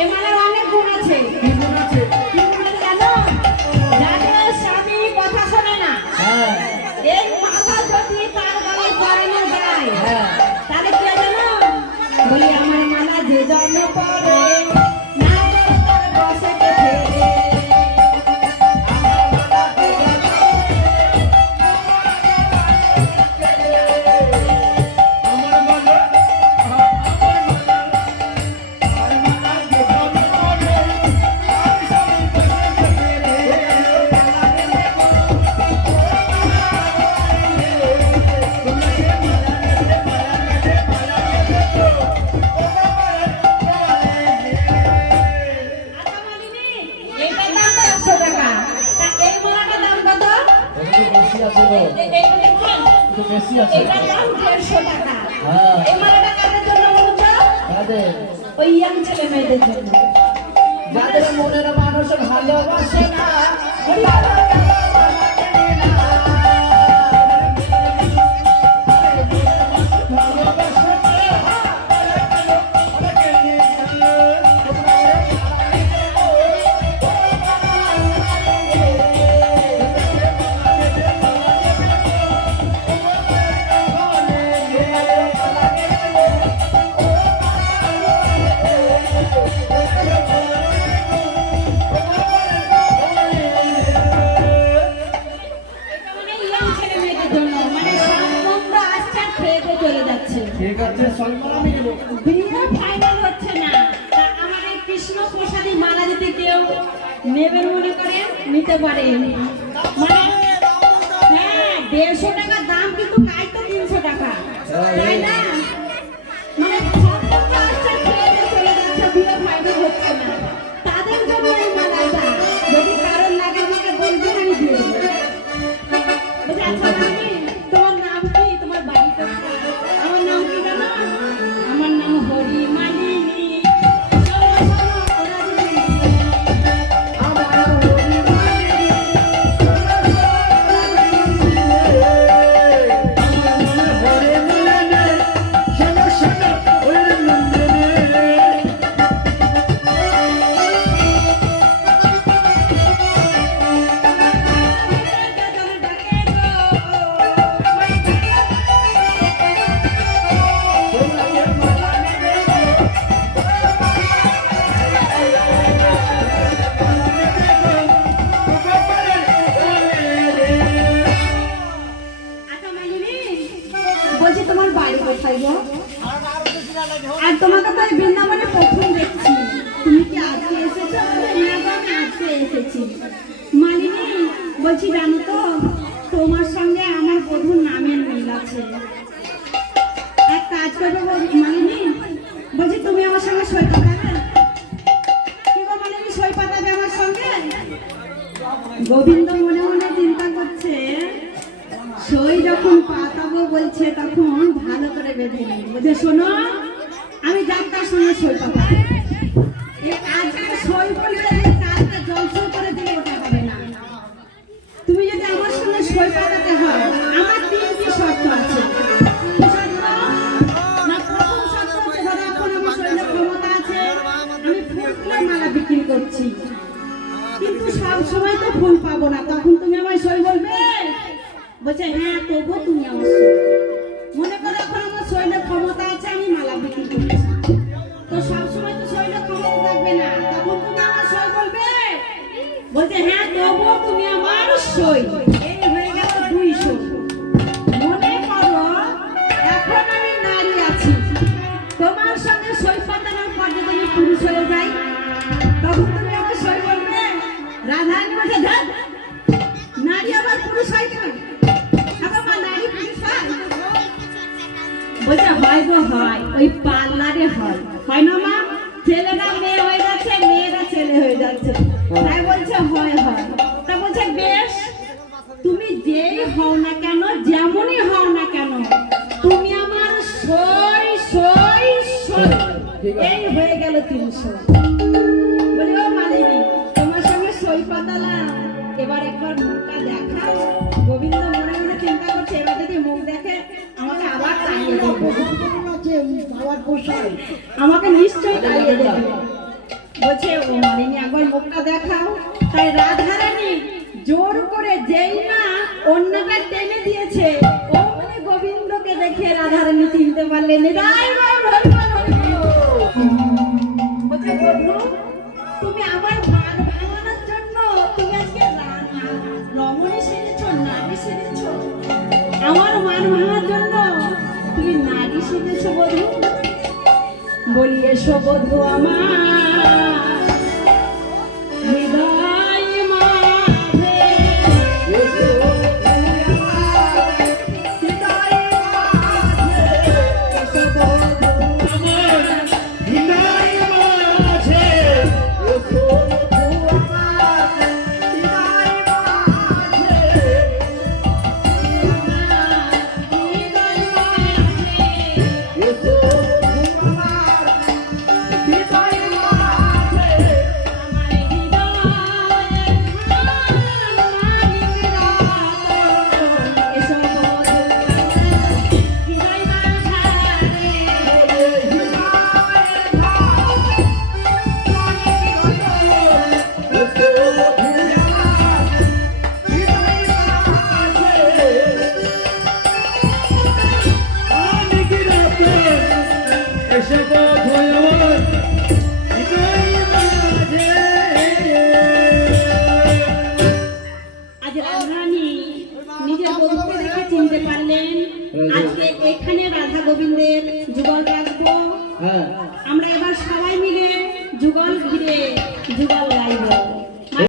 এই মালার অনেক গুণ আছে। গুণ আছে। কি গুণ জানো যাদের স্বামী কথা শোনে না। হ্যাঁ। এই মালা যদি তার গলায় যায় হ্যাঁ। তাহলে কে জানো? বলি আমার মালা যে জন্য পরে আছে? এটার দাম দেড়শো টাকা। হ্যাঁ। এই মালাটা কাদের জন্য বলছো? তাদের ওই ইয়াং ছেলে মেয়েদের জন্য। যাদের মনের মানুষ ভালোবাসে না বিয়ে ফাইনাল হচ্ছে না। আমাদের কৃষ্ণ প্রসাদী মালা দিতে কেউ নেবেন মনে করে? নিতে পারেন মানে হ্যাঁ দেড়শো টাকা দাম কিন্তু কাজ তো তিনশো টাকা। তাই না? বলছি তোমার বাড়ি কোথায় গো? আর তোমাকে তো বৃন্দাবনে প্রথম দেখছি। তুমি কি আজকে এসেছ? আজকে এসেছি। মালিনী, বলছি জানো তো, তোমার সঙ্গে আমার বধুর নামের মিল আছে। এক কাজ করবে মালিনী, বলছি তুমি আমার সঙ্গে সই পাতাবে কি মালিনী, সই পাতাবে আমার সঙ্গে? গোবিন্দ মনে মনে চিন্তা করছে, সই যখন পাতাবো বলছে তখন বলছে, শোনো, আমি যাত্রার সঙ্গে সই এই আজকে সই করলে এই কাজটা জলসই করে দিলে না। তুমি যদি আমার সঙ্গে সই পাতাতে হয়, আমার তিনটি শর্ত আছে। মালা বিক্রি করছি। কিন্তু সব সময় তো ফুল পাবো না, তখন তুমি আমায় সই বলবে? বলছে হ্যাঁ তবুও তুমি আমার ওইটা হয় তো হয়, ওই পার্লারে হয়। হয় না মা? ছেলেটা মেয়ে হয়ে যাচ্ছে, মেয়েরা ছেলে হয়ে যাচ্ছে। তাই বলছে হয় হয়। তা বলছে, বেশ, তুমি যেই হও না কেন, যেমনই হও না কেন, তুমি আমার সই সই সই। এই হয়ে গেল তিনশো বলি, ও মালিনী, তোমার সঙ্গে সই পাতালাম এবার একবার মুখটা দেখা। গোবিন্দ মনে মনে চিন্তা করছে, এবার যদি মুখ দেখে আমাকে আবার তাড়িয়ে দেবে। বলছে, ও মালিনী, একবার মুখটা দেখাও। তাই রাধারানী জোর করে যেই না অন্যটা টেনে দিয়েছে অমনি গোবিন্দকে দেখে রাধারানী চিনতে পারলেন আমার মান ভাঙানোর জন্য তুমি আজকে রমণী সেজেছ নারী সেজেছ আমার মান জন্য তুমি নারী শিখেছো বধু? বলি বধু আমার গোবিন্দের যুগল হ্যাঁ।